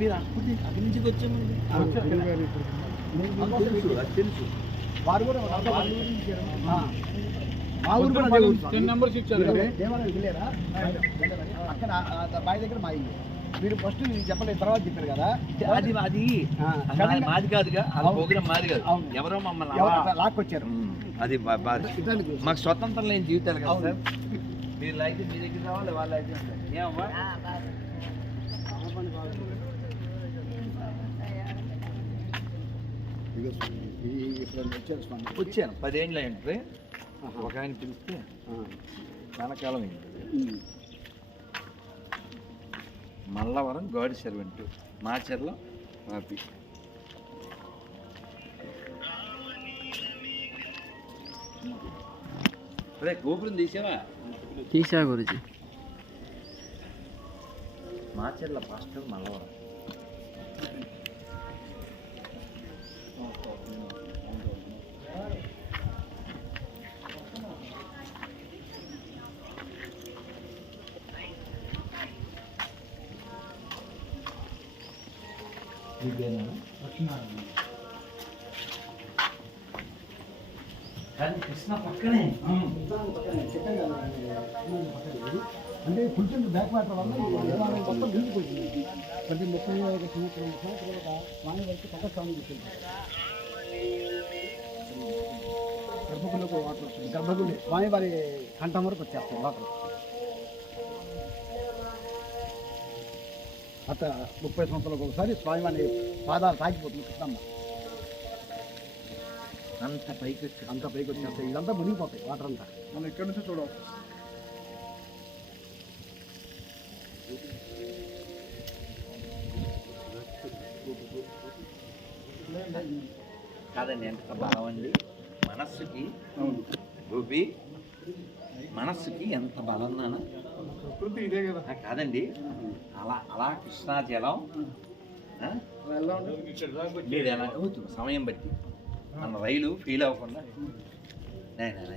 మీరు అక్కడి అక్కడి నుంచి వచ్చామండి తెలుసు అది తెలుసు. వారు కూడా ఆ. మా ఊరు కూడా అదే ఊరు స్వామి. టెన్ నెంబర్స్ ఇచ్చారు మీరు దేవాలయం వెళ్ళారా? అక్కడ బావి దగ్గర మా ఇల్లు. మీరు ఫస్ట్ నేను చెప్పలేదు తర్వాత చెప్పారు కదా. అది అది మాది కాదుగా. ప్రోగ్రామ్ మాది కాదు. అవును. ఎవరో మమ్మల్ని లాక్కొచ్చారు. అది. మాకు స్వతంత్రం లేని జీవితాలు కదా. సార్. మీరు అయితే మీ దగ్గర రావాలి వాళ్ళు అయితే. ఏమమ్మా ఇదిగో స్వామి, ఈ- ఇక్కడ వచ్చారు స్వామి వచ్చాను. పదేళ్ళు అయింది ఆహా. ఒక ఆయన పిలిస్తే. చాలా కాలం అయింది. మల్లవరం గాడి సర్వెంట్. మాచర్ల పాపి అదే గోపురం తీసావా? తీసా గురుజీ. మాచర్ల పాస్టర్ మల్లవరం. కొంచెం బ్యాక్ వాటర్ వల్ల మొత్తం నీళ్ళు పోయింది. ప్రతి ముప్పై ఒక సంవత్సరం సంవత్సరాలుగా స్వామి వరకు పక్క స్వామి చెప్పింది గర్భగుడిలోకి వాటర్ వస్తుంది. గర్భగుడి స్వామి వారి కంఠం వరకు వచ్చేస్తాయి వాటర్. అత ముప్పై సంవత్సరాలకు ఒకసారి స్వామి వారి పాదాలు తాకిపోతుంది కృష్ణమ్మ. అంత పైకి అంత పైకి వచ్చేస్తాయి. ఇదంతా మునిగిపోతాయి వాటర్ అంతా. మనం ఇక్కడ నుంచి చూడవచ్చు. కాదండి ఎంత బలం అండి? మనస్సుకి గోపి మనస్సుకి ఎంత బలం నాన్న? ప్రకృతి ఇదే కదా. కాదండి. అలా అలా కృష్ణా జలం మీరు ఎలా అవుతుంది? సమయం బట్టి. మన రైలు ఫీల్ అవ్వకుండా. నాయనా,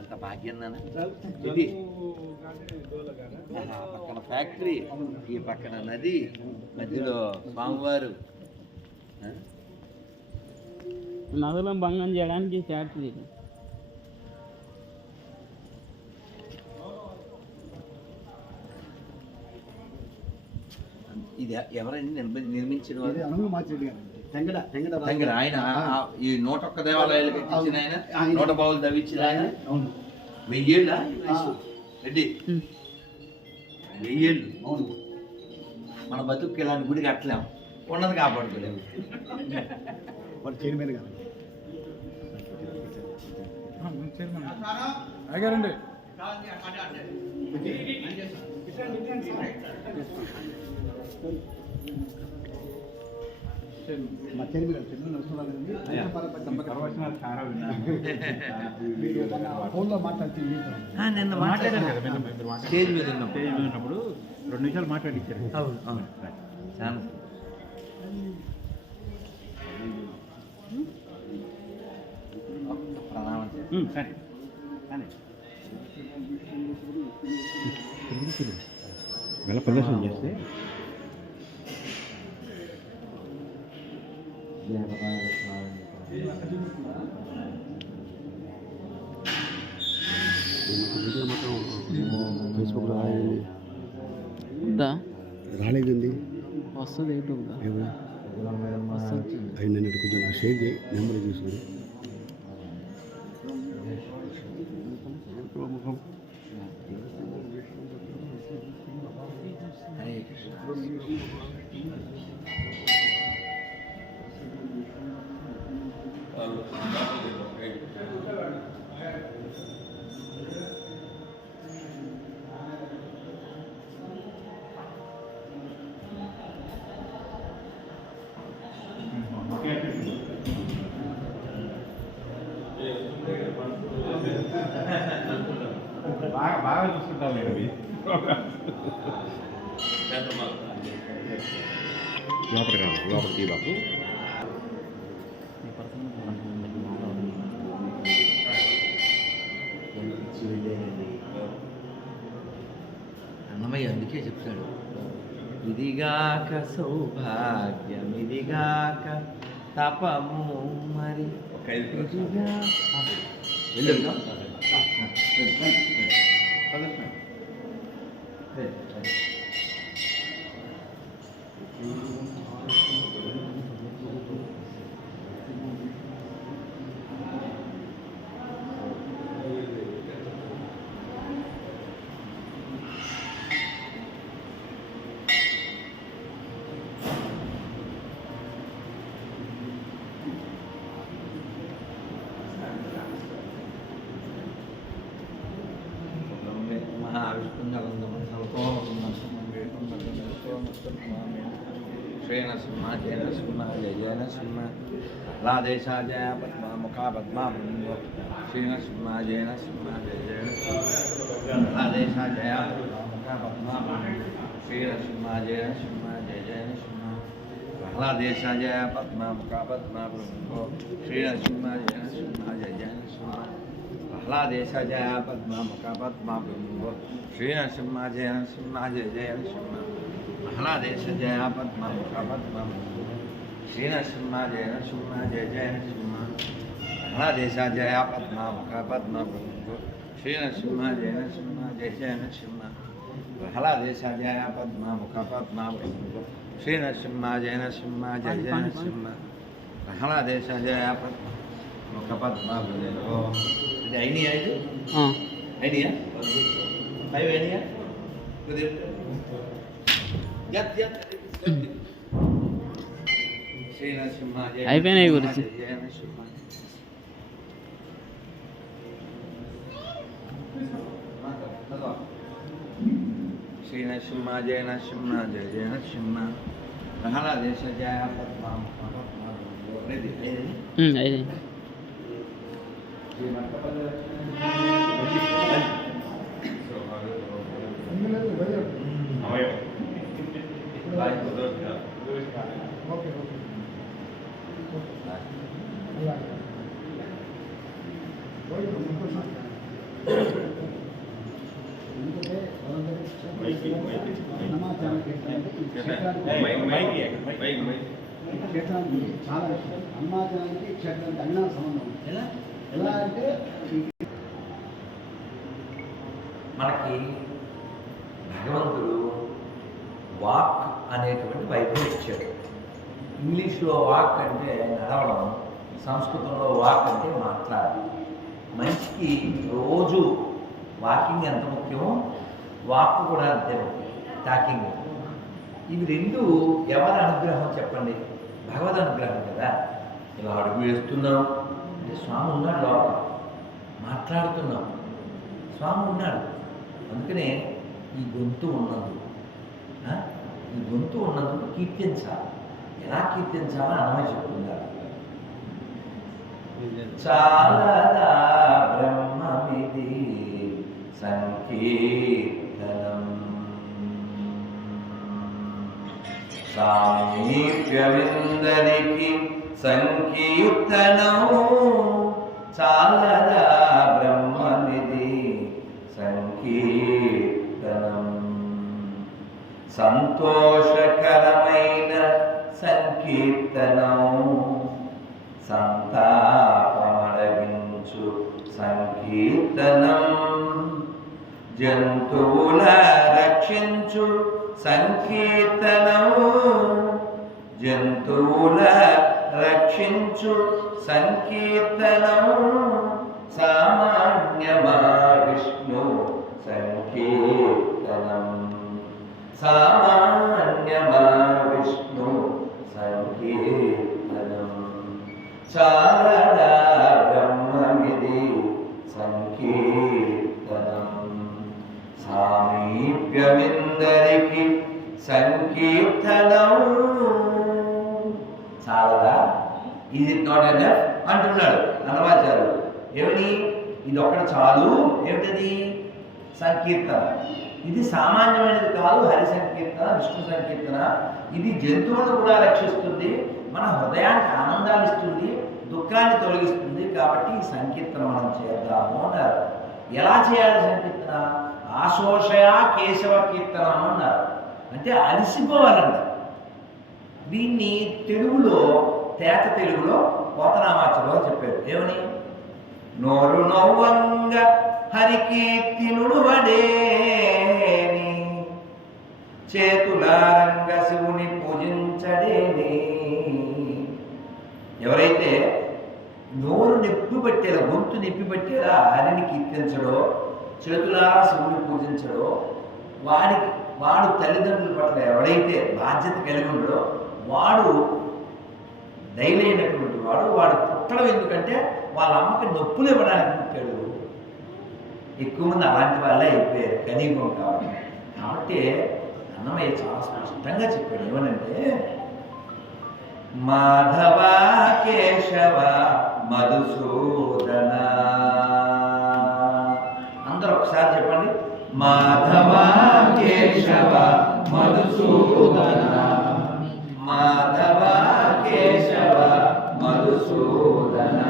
ఎంత భాగ్యం నాన్న. ఇది. ఆ పక్కన ఫ్యాక్టరీ ఈ పక్కన నది మధ్యలో స్వామివారు? నదులను భంగం చేయడానికి ఫ్యాక్టరీ ఇది. ఇది ఎవరండి నిర్మి నిర్మించిన తెంగడ ఆయన ఈ నూట ఒక్క దేవాలయాలు కట్టించిన ఆయన. నూట బావులు తవ్వించిన ఆయన. అవును. వెయ్యేళ్ళ? రెడ్డి. వెయ్యేళ్ళు. అవును. మన బతుకు ఇలాంటి గుడి కట్టలేము. ఉన్నది కాపాడుకోలేము. వాడు చైర్మన్ గారు. అయ్యారండి మా మీరు మొన్న ఫోన్లో మాట్లాడితే. నిన్న మాట్లాడాను స్టేజ్ మీద ఉన్నప్పుడు ఉన్నప్పుడు రెండు నిమిషాలు మాట్లాడించారు అవును అవును. చాలా సరే. కానీ వెళ్ళ ప్రదర్శన చేస్తే? ఫేస్బుక్లో ఉందా? రాలేదండి. వస్తుంది యూట్యూబ్లో అయిందండి కొంచెం షేర్ చేయి నెంబర్ చూసుకుని బాగా బాగా చూస్తుంటాం మీరు ఇవి. లోపలికి రా లోపలికి బాబు. అన్నమయ్య అందుకే చెప్తాడు. ఇదిగాక సౌభాగ్యమిదిగాక తపము మరి. ఇదిగా వెళ్ళు శ్రేణ సింహ జయన సింహ జయ श्रेण सुन्ना जैन सुन्ना जय जैन सुन्ना लादेशा जय पद्मा मुखा पद्मा श्रीण सुन्ना जैन सुन्ना जय जैन लादेशा जय पद्मा मुखा पद्मा श्रीण सुन्ना जैन सुन्ना जय जैन सुन्ना लादेशा जय पद्मा मुखा पद्मा श्रीण सुन्ना जैन सुन्ना जय जैन सुन्ना प्रहलादेश जय पद्मा मुखा पद्मा श्रीण सुन्ना जय सुन्ना जय जैन सुन्ना घनादेश जय पद्म पद्म श्री नृसिंह जय नृसिंह जय जय नृसिंह घनादेश जय पद्म पद्म श्री नृसिंह जय नृसिंह जय जय न नृसिंह घनादेश जय पद्म पद्मा श्री नृसिंह जय नृसिंह जय जय नृसिंह घनादेश जय पद्म मुख पद्म ऐनिया ऐनिया ऐनिया అయిపోయినాయి గురుజీ. జయ నరసింహ జయ నరసింహ జయ జయ నరసింహ ప్రహ్లాదేశ జయ పద్మ పద్మ ఏంటంటే ఈ క్షేత్రానికి చాలా ఇష్టం అన్నమాచారానికి క్షేత్రానికి అన్నా సంబంధం ఎలా ఎలా అంటే మనకి భగవంతుడు వాక్ అనేటువంటి వైద్యం ఇచ్చాడు. ఇంగ్లీష్లో వాక్ అంటే నడవడం సంస్కృతంలో వాక్ అంటే మాట్లాడడం. మనిషికి రోజు వాకింగ్ ఎంత ముఖ్యమో వాక్ కూడా అంతే ముఖ్యం టాకింగ్. ఇవి రెండు ఎవరి అనుగ్రహం చెప్పండి? భగవద్ అనుగ్రహం కదా. ఇలా అడుగు వేస్తున్నాం అంటే స్వామి ఉన్నాడు లోపల. మాట్లాడుతున్నాం. స్వామి ఉన్నాడు. అందుకనే ఈ గొంతు ఉన్నది. ఈ గొంతు ఉన్నందుకు కీర్తించాలి. ఎలా కీర్తించాలో అన్నమే చెప్తున్నారు చాలదా బ్రహ్మమిది సంకీర్తనం. సామీప్యవిందరికి సంకీర్తనం చాలదా బ్రహ్మనిధి సంకీర్తనం. సంతోషకరమైన సంకీర్తనం. సంతాపమడగించు సంకీర్తనం. జంతువుల రక్షించు సంకీర్తనము. జంతువుల రక్షించు సంకీర్తనము సామాన్యమా విష్ణు సంకీర్తనం సామాన్యమా విష్ణు సంకీర్తనం శారదా బ్రహ్మమిది సంకీర్తనం సామీప్యమిందరికి సంకీర్తనం చాలదా ఈజ్ ఇట్ నాట్ ఎనఫ్ అంటున్నాడు అన్నమాచార్యుడు ఏమని ఇది ఒక్కటి చాలు ఏమిటది సంకీర్తన. ఇది సామాన్యమైనది కాదు హరి సంకీర్తన విష్ణు సంకీర్తన. ఇది జంతువులను కూడా రక్షిస్తుంది మన హృదయానికి ఆనందాన్ని ఇస్తుంది దుఃఖాన్ని తొలగిస్తుంది కాబట్టి ఈ సంకీర్తన మనం చేద్దాము అన్నారు. ఎలా చేయాలి సంకీర్తన? ఆశోషయ కేశవ కీర్తనం అన్నారు. అంటే అలసిపోవాలంట. దీన్ని తెలుగులో తేట తెలుగులో పోతనామాచలో చెప్పారు. ఏమని? నోరు నవ్వంగా హరికీర్తినుడువడేని. చేతులారంగ శివుని పూజించడేని. ఎవరైతే నోరు నిప్పు పట్టేలా గొంతు నిప్పి పట్టేలా హరిని కీర్తించడో చేతులారా శివుని పూజించడో వాడికి వాడు తల్లిదండ్రుల పట్ల ఎవడైతే బాధ్యత కలిగి ఉండడో వాడు దయలేనటువంటి వాడు వాడు పుట్టడం ఎందుకంటే వాళ్ళ అమ్మకి నొప్పులు ఇవ్వడానికి పుట్టాడు. ఎక్కువ మంది అలాంటి వాళ్ళే అయిపోయారు కనీపం కాబట్టి. కాబట్టి అన్నమయ్య చాలా స్పష్టంగా చెప్పాడు ఏమనంటే మాధవ కేశవ మధుసూదన. అందరూ ఒకసారి చెప్పండి మాధవ కేశవ మధుసూదన. మాధవ కేశవ మధుసూదన.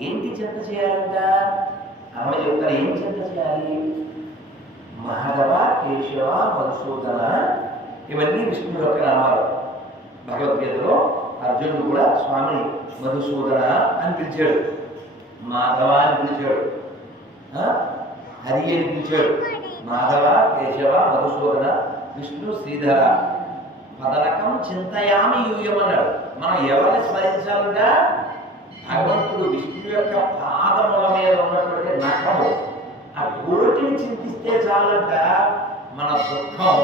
ఏంటి చింత చేయాలంట? అమ్మ చెప్తారు ఏం చింత చేయాలి? మాధవ కేశవ మధుసూదన. ఇవన్నీ విష్ణువు యొక్క నామాలు. భగవద్గీతలో అర్జునుడు కూడా స్వామిని మధుసూదన అని పిలిచాడు. మాధవ అని పిలిచాడు. ఆ? హరి అని పిలిచాడు. మాధవ కేశవ మధుసూదన విష్ణు శ్రీధర పదలకం చింతయామి యూయమన్నాడు. మనం ఎవరిని స్మరించాలంటే భగవంతుడు విష్ణు యొక్క పాదముల మీద ఉన్నటువంటి నఖము. ఆ కోటిని చింతిస్తే చాలంట మన దుఃఖం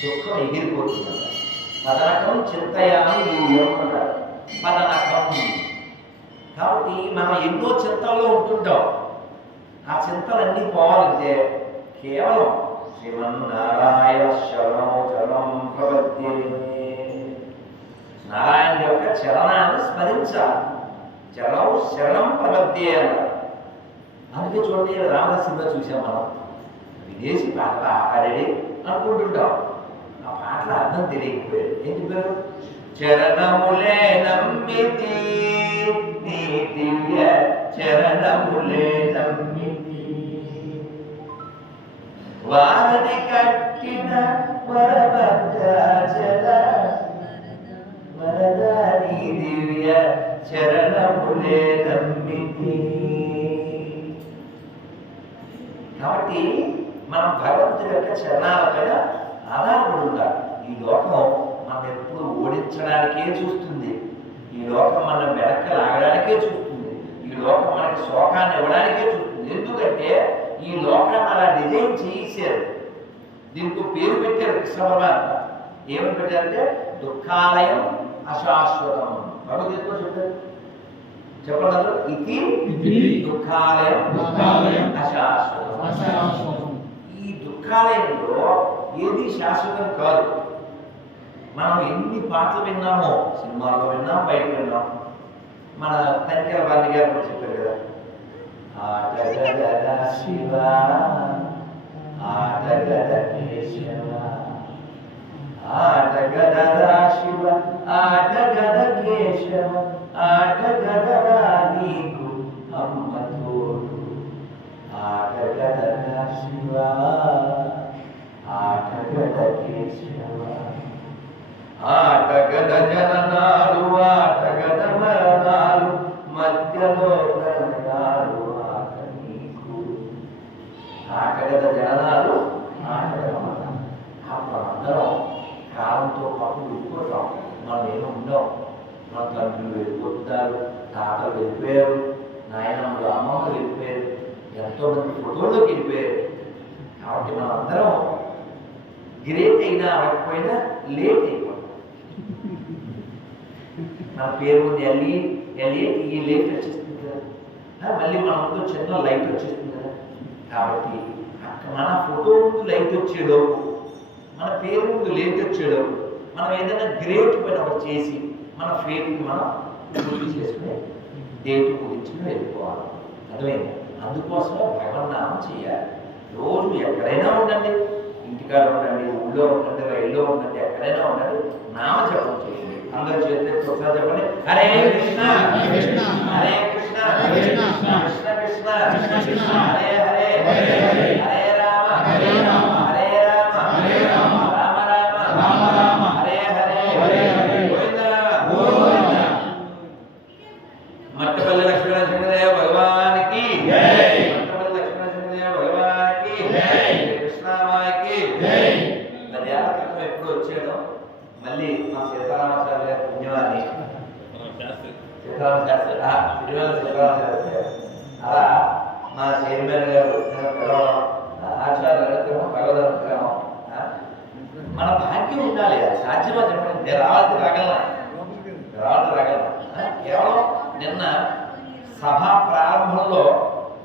దుఃఖం ఎగిరిపోతుందంట పదనకం చింతయామి యూయం అంటాడు పదనకం కాబట్టి మనం ఎన్నో చింతల్లో ఉంటుంటాం. ఆ చింతలన్నీ పోవాలంటే కేవలం శ్రీమన్నారాయణ శరణం చరణం ప్రపద్యే నారాయణ యొక్క చరణాన్ని స్మరించాలి. చలం శరణం ప్రపద్యే అన్నారు. అందుకే చూడండి రామదాస్ సినిమా చూసాం మనం. విదేశీ పాటలు ఆడాడే అనుకుంటుంటాం. ఆ పాటల అర్థం తెలియకపోయాడు ఏం చెప్పారు చరణములే నమ్మితి నీ చరణములే నమ్మి వారని కట్టిన వరభద్రాచల వరదాని దివ్య చరణములే నమ్మితి కాబట్టి మనం భగవంతుడి యొక్క చరణాల పైన ఆధారపడి ఉండాలి ఈ లోకం మనం ఎప్పుడు ఓడించడానికే చూస్తుంది ఈ లోకం మన వెనక్కి లాగడానికే చూస్తుంది ఈ లోకం మనకి శోకాన్ని ఇవ్వడానికే చూస్తుంది ఎందుకంటే ఈ లోకాన్ని అలా డిజైన్ చేశారు దీనికి పేరు పెట్టారు కృష్ణ పరమాత్మ ఏమని పెట్టారంటే దుఃఖాలయం అశాశ్వతం. భగవద్గీతలో చెప్పారు. చెప్పండి అందరూ. ఇది దుఃఖాలయం దుఃఖాలయం అశాశ్వతం. ఈ దుఃఖాలయంలో ఏది శాశ్వతం కాదు. మనం ఎన్ని పాటలు విన్నామో సినిమాలో విన్నాం బయట విన్నాం. మన తనిఖీల బాండి గారు కూడా చెప్పారు కదా. ಆಟಗದ ಶಿವ ಆಟಗದ ಕೇಶವ ಆಟಗದ ಶಿವ ಆಟಗದ ಕೇಶವ ಆಟಗದ ನೀನು ಅಮ್ಮ ತೋಡು ಆಟಗದ ಶಿವ ಆಟಗದ ಕೇಶವ ಆಟಗದ లేట్ వచ్చేస్తుంది కదా. మళ్ళీ మన ముందు చిన్న లైట్ వచ్చేస్తుంది కదా. కాబట్టి మన ఫోటో ముందు లైట్ వచ్చేలోపు మన పేరు ముందు లేట్ వచ్చేలోపు మనం ఏదైనా గ్రేట్ పని ఒకటి చేసి మన ఫేట్ మనం పూర్తి చేసుకుని డేట్ గురించి వెళ్ళిపోవాలి. అర్థమైంది? అందుకోసమే భగవన్నామం చేయాలి. రోజు ఎక్కడైనా ఉండండి. ఇంటికాడ ఉండండి ఊళ్ళో ఉండండి రైల్లో ఉండండి ఎక్కడైనా ఉండండి నామజపం చేయండి. అందరూ చేస్తే ఒకసారి చెప్పండి హరే కృష్ణ హరే కృష్ణ కృష్ణ కృష్ణ హరే హరే హరే రామ హరే రామ హరే రామ రామ రామ హరే హరే గోవింద మట్టపల్లి లక్ష్మీనరసింహదేవ భగవానికి మట్టపల్లి లక్ష్మీనరసింహదేవ భగవానికి కృష్ణామాయకి పదేళ్ళ క్రితం ఎప్పుడు వచ్చాడో మళ్ళీ మా సీతారామాచార్య గారి పుణ్యవాన్ని సీతారామ శాస్త్రి ఆ, తిరుమల సీతారామ శాస్త్రి గారు. అలా మా చైర్మన్ గారు నేను పిలవడం ఆ, ఆచార్య గారు భగవద్ అనుగ్రహం ఆ, మన భాగ్యం ఉండాలి అది సాధ్యమా చెప్పండి నేను రావాలి రాగలనా రావడం రాగలనా ఆ, కేవలం నిన్న సభా ప్రారంభంలో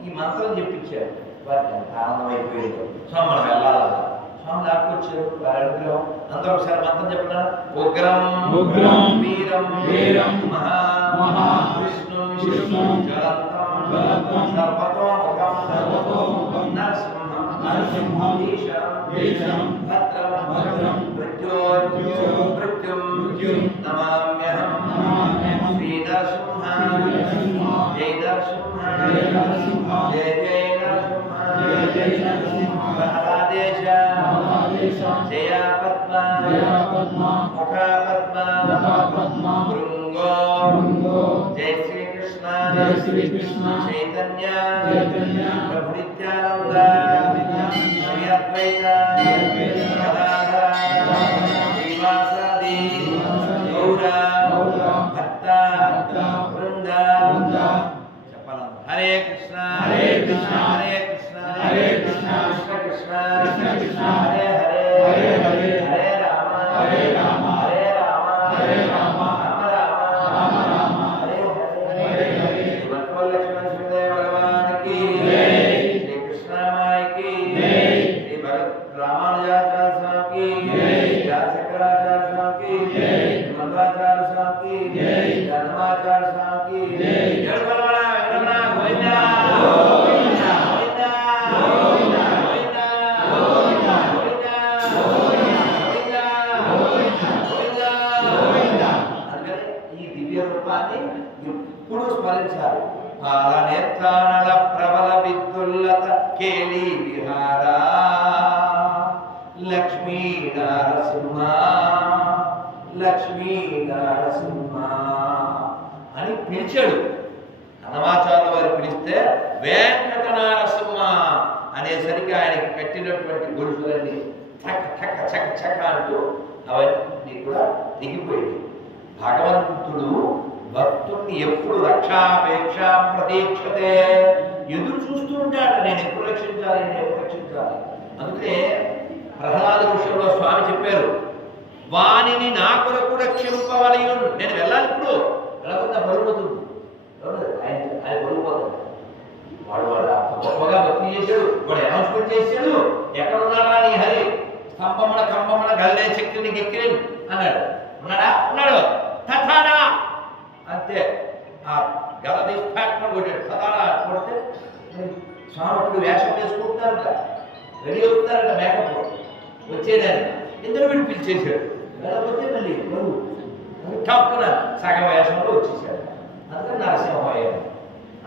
ఈ మంత్రం చెప్పించారు. వారికి ఎంత ఆనందం అయిపోయిందో. స్వామి మనం వెళ్ళాలన్నా స్వామి లాక్కొచ్చారు. వారి అనుగ్రహం. అందరూ ఒకసారి మంత్రం చెప్పిన ఉగ్రం ఉగ్రం వీరం వీరం మహా మహా విష్ణు విష్ణు జలంతం జలంతం సర్వతోముఖం సర్వతోముఖం నరసింహం నరసింహం ఈశరం ఈశరం భద్రం భద్రం మృత్యోర్మృత్యుం మృత్యుం నమామ్యహం నమామ్యహం నరసింహ శ్రీ నరసింహ జై నరసింహ జై నరసింహ జై జై నరసింహ జై జై నరసింహ ప్రహ్లాదేశ ప్రహ్లాదేశ జయ పద్మ జయ పద్మ ముఖ పద్మ ముఖ పద్మ భృంగో భృంగో జై శ్రీకృష్ణ జై శ్రీకృష్ణ చైతన్య చైతన్య ప్రభు నిత్యానంద నిత్యానంద శ్రీ అద్వైత శ్రీ అద్వైత గదాధర శ్రీవాసాది లక్ష్మీ నరసింహ లక్ష్మీ నరసింహ అని పిలిచాడు. అన్నమాచార్య వారు పిలిస్తే వెంకట నరసింహ అనేసరికి ఆయనకి పెట్టినటువంటి గొలుసులన్నీ చక్క చక్క చక్క చక్క అంటూ అవన్నీ కూడా దిగిపోయింది భగవంతుడు భక్తుడిని ఎప్పుడు రక్షాపేక్ష ప్రతీక్షతే. ఎదురు చూస్తూ ఉంటాడు నేను ఎప్పుడు రక్షించాలి? నేను ఎప్పుడు రక్షించాలి? అందుకే ప్రహ్లాద విషయంలో స్వామి చెప్పారు వానిని నా కొరకు రక్షింపవలయు నేను వెళ్ళాలి ఇప్పుడు. వెళ్ళకుండా పరుగుతుంది ఆయన ఆయన పడిపోతాడు. వాడు వాడు గొప్పగా భక్తి చేశాడు వాడు అనౌన్స్మెంట్ చేశాడు. ఎక్కడ ఉన్నాడా నీ హరి? స్తంభమున కంబమున గల్లే చక్రిని గెక్కిరిన్ అన్నాడు. ఉన్నాడా? ఉన్నాడు. తథానా? అంతే. ఆ గల నిష్పాట్నం కొట్టాడు. తథానా? కొడితే స్వామి వేషం వేసుకుంటున్నారట. Ready అవుతున్నారట makeup. వచ్చేదాన్ని. ఇందరూ వీడు పిలిచేశాడు వెళ్ళకపోతే మళ్ళీ బరువు టక్కున సగం వేషంలో వచ్చేసాడు అందుకని నరసింహం అయ్యాడు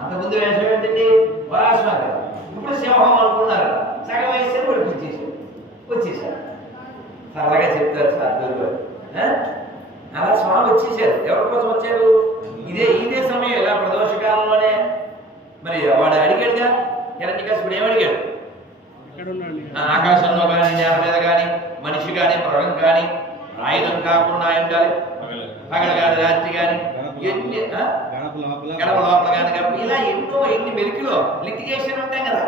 అంతకుముందు వేషం ఏంటండి? వరాస్వామి కదా ఇప్పుడు సింహం అనుకున్నారు. సగం వేసారు వాడు పిలిచేశాడు వచ్చేసాడు సరదాగా చెప్తారు సార్ అలా స్వామి వచ్చేసారు ఎవరి కోసం వచ్చారు? ఇదే ఇదే సమయం ఇలా ప్రదోష కాలంలోనే మరి వాడు అడిగాడుగా? హిరణ్యకశిపుడు ఏమడిగాడు? ఆకాశంలో కానీ నేల మీద కానీ మనిషి కానీ మృగం కానీ ఆయుధం కాకుండా ఉండాలి? పగల. కానీ రాత్రి కానీ ఎన్ని? గడప లోపల. కానీ గడప ఇలా ఎన్నో ఎన్ని మెలికిలో లిటిగేషన్ ఉంటాయి కదా.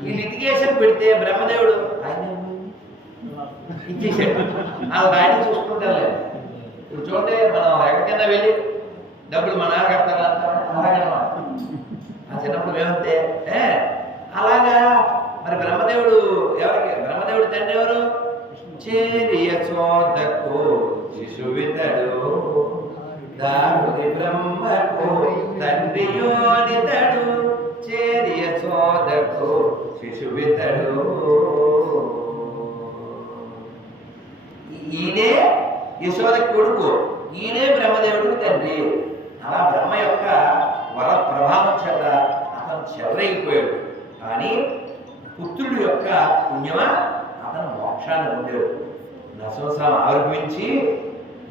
ఈ లిటిగేషన్ పెడితే బ్రహ్మదేవుడు ఆయన ఇచ్చేసాడు వాళ్ళు ఆయన చూసుకుంటారు ఇప్పుడు చూడండి మనం ఎక్కడికైనా వెళ్ళి డబ్బులు మన కడతారా? అలాగనమాట ఆ చిన్నప్పుడు మేమంతే ఏ? అలాగా? మరి బ్రహ్మదేవుడు ఎవరికి? బ్రహ్మదేవుడు తండ్రి ఎవరు? చేరియ చోదకు శిశువితడు. దారుడి బ్రహ్మకు తండ్రి యోనితడు. చేరియ చోదకు శిశువితడు. ఈయనే యశోద కొడుకు. ఈయనే బ్రహ్మదేవుడికి తండ్రి. అలా బ్రహ్మ యొక్క వర ప్రభావం చేత అతను చెవరైపోయాడు కానీ పుత్రుడి యొక్క పుణ్యమా? అతను మోక్షాన్ని పొందాడు. నరసింహస్వామి ఆవిర్భవించి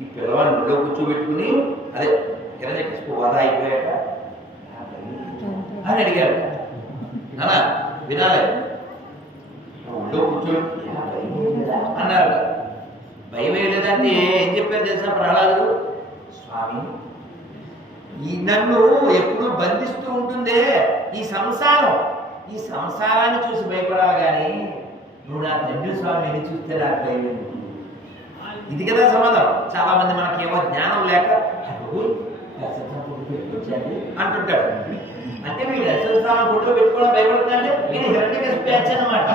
ఈ పిల్లవాడిని ఒళ్ళో కూర్చోబెట్టుకుని అదే హిరణ్యకృష్ణ వధ అయిపోయాక అని అడిగాడు. అన్నా వినాలి. ఒళ్ళో కూర్చోబెట్టి అన్నారు. భయం లేదంటే ఏం చెప్పారు తెలుసా ప్రహ్లాదు స్వామి ఈ నన్ను ఎప్పుడు బంధిస్తూ ఉంటుందే ఈ సంసారం. ఈ సంసారాన్ని చూసి భయపడాలి కానీ నువ్వు నా తండ్రి స్వామిని చూస్తే నాకు భయం ఇది కదా సమాధానం చాలా మంది మనకేమో జ్ఞానం లేక ఫోటో అంటుంటాడు అంటే మీరు దశరథ ఫోటో పెట్టుకోవడం భయపడుతుందంటే మీరు హిరణ్య బ్యాచ్ అనమాట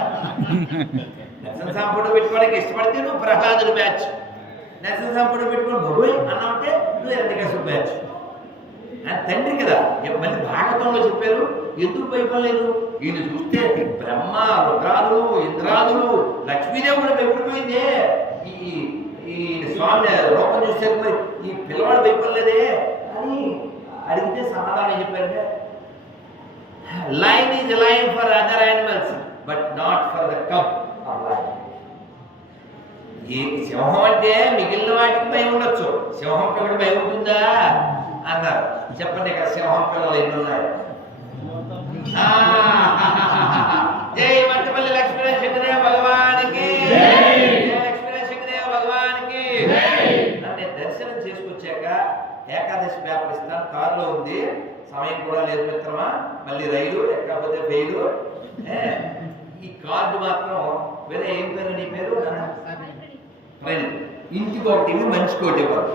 నరసింహ ఫోటో పెట్టుకోవడానికి ఇష్టపడితే నువ్వు ప్రహ్లాదుడు బ్యాచ్ నరసింహ ఫోటో పెట్టుకొని బాబోయ్ అన్నా ఉంటే నువ్వు హిరణ్య బ్యాచ్ అని తండ్రి కదా. మళ్ళీ భాగవతంలో చెప్పారు ఎందుకు భయపడలేదు? ఈయన చూస్తే బ్రహ్మ రుద్రాదులు ఇంద్రాదులు లక్ష్మీదేవి కూడా భయపడిపోయిందే. ఈ ఈ స్వామి రూపం చూసాక మరి ఈ పిల్లవాడు భయపడలేదే? అని అడిగితే సమాధానం చెప్పారంటే lion is lion for other animals but not for the cub ఈ సింహం అంటే మిగిలిన వాటికి భయం ఉండొచ్చు. సింహం పిల్లకి భయం ఉంటుందా? అన్నారు. చెప్పండి ఇక్కడ సింహం పిల్లలు ఎన్ని ఉన్నాయి? జై మట్టపల్లి లక్ష్మీనరసింహదేవ భగవానికి. జై. లక్ష్మీనరసింహదేవ భగవానికి. నన్ను దర్శనం చేసుకొచ్చాక ఏకాదశి పేపర్ ఇస్తాను. కారులో ఉంది. సమయం కూడా లేదు మిత్రమా. మళ్ళీ రైలు ఎక్కకపోతే ఫెయిలు ఏ, ఈ కార్డు మాత్రం వేరే ఏం పేరు నీ పేరు? ఇంటికి ఒకటి ఇవ్వి మనిషికి ఒకటి ఇవ్వాలి.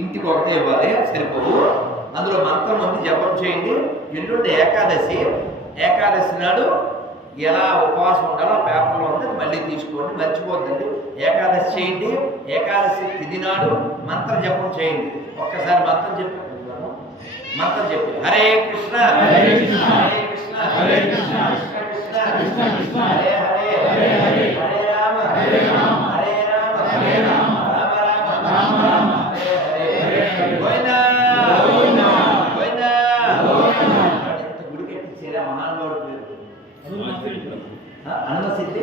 ఇంటికి ఒకటే ఇవ్వాలి సరిపోవు. అందులో మంత్రం ఉంది జపం చేయండి. ఎల్లుండి ఏకాదశి. ఏకాదశి నాడు ఎలా ఉపవాసం ఉండాలో పేపర్లో ఉంది. మళ్ళీ తీసుకోండి మర్చిపోద్దండి. ఏకాదశి చేయండి. ఏకాదశి తిథి నాడు మంత్ర జపం చేయండి. ఒక్కసారి మంత్రం చెప్పు. మంత్రం చెప్పు. హరే కృష్ణ. హరే కృష్ణ. హరే కృష్ణ. హరే కృష్ణ. కృష్ణ. కృష్ణ కృష్ణ. హరే హరే. హరే హరే. హరే రామ. హరే రామ. హరే రామ హరే రామ. రామ రామ రామ రామ. హరే హరే హరే హరే. గోవిందా గోవిందా. గోవిందా గోవిందా. ఎంత గుడి కట్టించారా మహానుభావుడు పేరు ఆ, హనుమసిద్ధి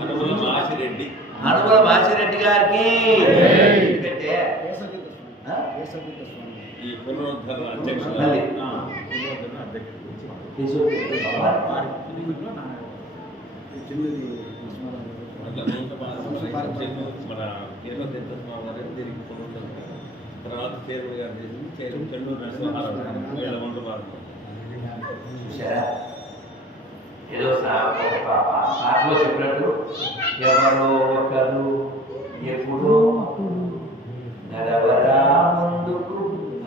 అనుకున్న మాసిరెడ్డి అనుగుల మాసిరెడ్డి గారికి జై. ఎందుకంటే ఆ? ఈ పునరుద్ధరణ చెన్ను మన కేరళ తీర్థస్వామి వారు దీనికి పునరుద్ధరణ తర్వాత చేరుడు గారు చేసి చేరు చెన్నూరు నరసింహారావు వేల చూసారా ఏదో పాటలో చెప్పినట్టు ఎవరో ఒకరు ఎప్పుడో అప్పుడు నడవరా ముందుకు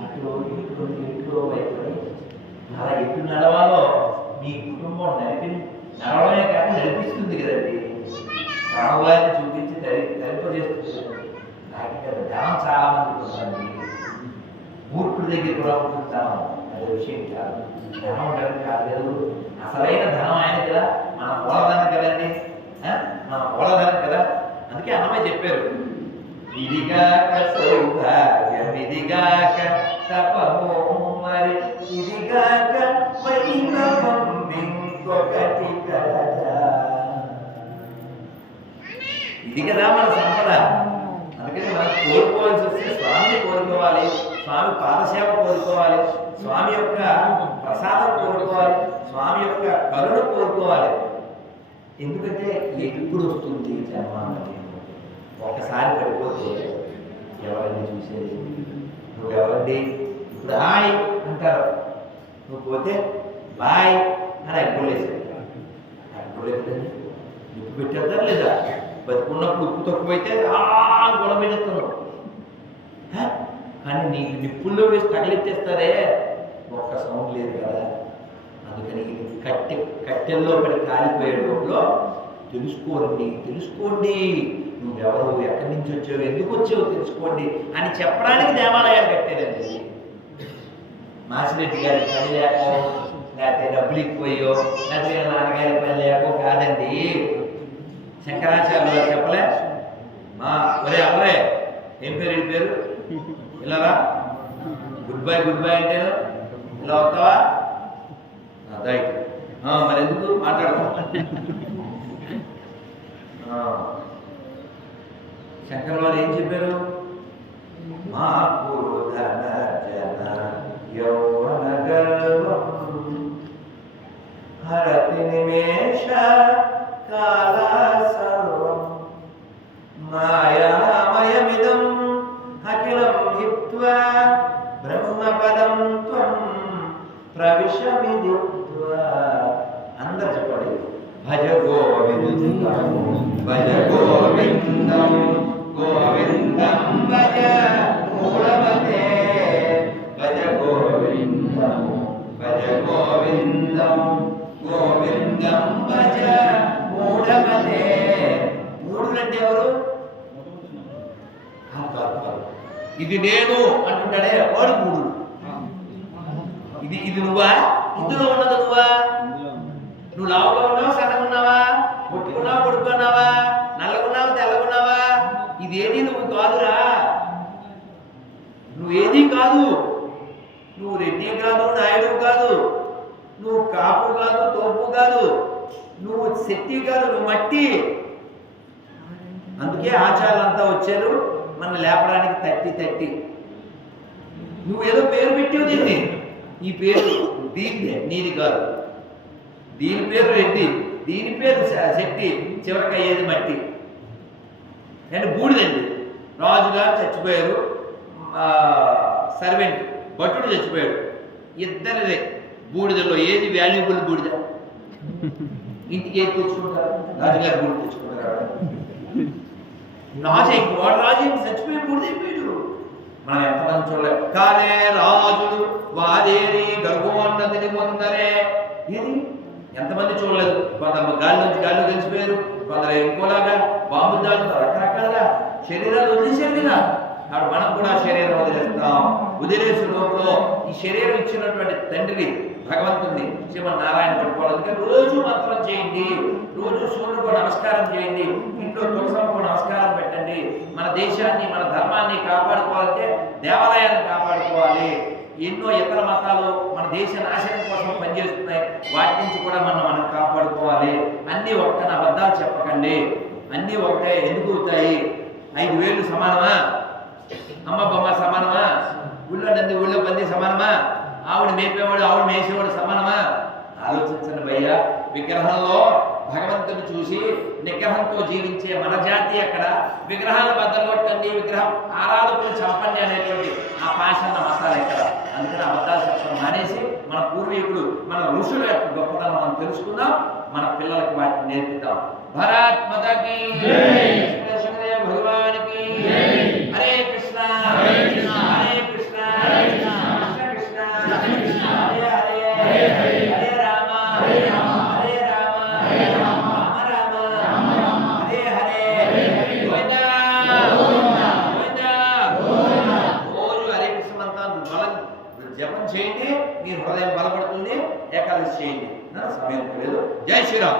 అటు ఇటు ఇటు వైపుని అలా ఎటు నడవాలో మీ కుటుంబం నడిపి నడవడమే కాక నడిపిస్తుంది కదండి సాగువారిని చూపించి తరి తరింపజేస్తుంది నాకు ఇక్కడ ధనం చాలా మందికి ఉందండి మూర్ఖుడి దగ్గర కూడా ఉంటుంది ధనం అదే విషయం కాదు ధనం ఉండడం కాదు కదా అసలైన ధనం ఆయన కదా మన మూలధనం కదండి ఆ? మన మూలధనం కదా అందుకే అన్నమయ్య చెప్పారు ఇదిగాక సౌభాగ్యం ఇదిగాక తపము మరి ఇదిగాక వైభవం ఇంకొకటి కలదా ఇది కదా మన సంపద అందుకని మనం కోరుకోవాల్సి వస్తే స్వామిని కోరుకోవాలి స్వామి పాదసేవ కోరుకోవాలి స్వామి యొక్క ప్రసాదం కోరుకోవాలి. ఎందుకంటే ఎప్పుడు వస్తుంది జన్మ అనేది ఒకసారి పడిపోతే ఎవరిని చూసేది? నువ్వెవరండి ఇప్పుడు హాయ్ అంటారు. నువ్వు పోతే బాయ్ అని అగ్గులేసాడు అగ్గులేదండి ఉప్పు పెట్టేద్దాం లేదా? బతుకున్నప్పుడు ఉప్పు తక్కువైతే ఆ గొడవ పెట్టేస్తున్నావు కానీ నీకు నిప్పుల్లో వేసి తగిలిచ్చేస్తారే ఒక్క సౌండ్ లేదు కదా. అందుకని కట్టె కట్టెల్లో పడి కాలిపోయే లోపల తెలుసుకోండి తెలుసుకోండి. నువ్వెవరు ఎక్కడి నుంచి వచ్చావు ఎందుకు వచ్చావు తెలుసుకోండి అని చెప్పడానికి దేవాలయాలు కట్టారండి. మాసిరెడ్డి గారి పని లేకో లేకపోతే డబ్బులు ఎక్కువయ్యో లేకపోతే నాన్నగారి పని లేకో కాదండి. శంకరాచార్య చెప్పలే మా ఒరే అమ్మరే ఏం పేరు ఈ పేరు? ఇలారా గుడ్ బై గుడ్ బై అంటే ఇలా వస్తావా? రైట్ మరి ఎందుకు మాట్లాడతాం శంకర్ వారు ఏం చెప్పారు మా పూర్వధన జన యౌవన గర్వం హరతి నిమేష కాల సర్వం మాయామయమిదం అఖిలం హిత్వా బ్రహ్మపదం త్వం ప్రవిశమిది అందరు చెప్పండి. భజ గోవిందం భజ గోవిందం గోవిందం భజ మూలమతే భజ గోవిందం భజ గోవిందం గోవిందం భజ మూఢమతే మూఢులు అంటే ఎవరు. ఇది నేను అంటున్నాడే వాడు మూడు ఇది ఇది నువ్వా? ఇందులో ఉన్నది నువ్వా? నువ్వు లావుగా ఉన్నావా సన్నగా ఉన్నావా? పొట్టుకున్నావా పొడుకున్నావా నల్లగున్నావా తెల్లగున్నావా? ఇదేది నువ్వు కాదురా. నువ్వేది కాదు. నువ్వు రెడ్డి కాదు నాయుడు కాదు. నువ్వు కాపు కాదు తోపు కాదు. నువ్వు శక్తి కాదు నువ్వు మట్టి. అందుకే ఆచారాలంతా వచ్చారు మన లేపడానికి తట్టి తట్టి. నువ్వు ఏదో పేరు పెట్టావు దీన్ని. ఈ పేరు దీన్ని నీది కాదు. దీని పేరు రెడ్డి దీని పేరు శ- శక్తి చివరికి అయ్యేది మట్టి? అంటే బూడిదండి. రాజుగారు చచ్చిపోయారు. సర్వెంట్ భటుడు చచ్చిపోయాడు. ఇద్దరిదే బూడిదలో ఏది వాల్యుబుల్ బూడిద? ఇంటికి ఏది తెచ్చుకుంటారు? రాజుగారు బూడిద తెచ్చుకుంటారు. రాజు వాడు రాజు ఏంటి చచ్చిపోయి బూడిదైపోయాడు మనం ఎంతమంది చూడలేదు కానే రాజులు వాదేరి గర్భోన్నతిని పొందరే ఏది? ఎంతమంది చూడలేదు? కొందరు గాలి నుంచి గాల్లో కలిసిపోయారు కొందరు ఇంకోలాగా బాంబు దాడుతో రకరకాలుగా శరీరాలు వదిలేశారు కదా మనం కూడా శరీరం వదిలేస్తాం వదిలేసే లోపల ఈ శరీరం ఇచ్చినటువంటి తండ్రిని భగవంతుని శ్రీమన్నారాయణ పెట్టుకోవాలి. రోజు మంత్రం చేయండి. రోజు సూర్యుడికి నమస్కారం చేయండి. ఇంట్లో తులసమ్మకు నమస్కారం పెట్టండి. మన దేశాన్ని మన ధర్మాన్ని కాపాడుకోవాలంటే దేవాలయాన్ని కాపాడుకోవాలి. ఎన్నో ఇతర మతాలు మన దేశ నాశనం కోసం పనిచేస్తున్నాయి. వాటి నుంచి కూడా మనం మనం కాపాడుకోవాలి. అన్నీ ఒకటే అబద్ధాలు చెప్పకండి. అన్నీ ఒకటే ఎందుకు అవుతాయి? ఐదు వేలు సమానమా? అమ్మ బొమ్మ సమానమా? ఊళ్ళో నంది ఊళ్ళో పంది సమానమా? ఆవిడ మేపేవాడు ఆవిడ మేసేవాడు సమానమా? ఆలోచించండి భయ్య. విగ్రహంలో భగవంతుని చూసి నిగ్రహంతో జీవించే మన జాతి అక్కడ విగ్రహాలు బద్దలు కొట్టండి. విగ్రహం ఆరాధకులు చంపండి అనేటువంటి ఆ పాషన్న మతాలు ఎక్కడ అందుకని అబద్ధాలు చెప్పడం మానేసి మన పూర్వీకులు మన ఋషుల యొక్క గొప్పతనం మనం తెలుసుకుందాం మన పిల్లలకి వాటిని నేర్పుతాం భరత్ మతకి శంకర భగవానికి హరే కృష్ణ హరే కృష్ణ హరే కృష్ణ కృష్ణ కృష్ణ హరే హరే హరే రామ హరే రామ హరే రామ హరే రామ రామ రామ హరే హరే గోవింద గోవింద రోజు హరే కృష్ణ మంత్రాన్ని బలం జపం చేయండి మీ హృదయం బలపడుతుంది ఏకాదశి చేయండి నా సమయం లేదు జై శ్రీరామ్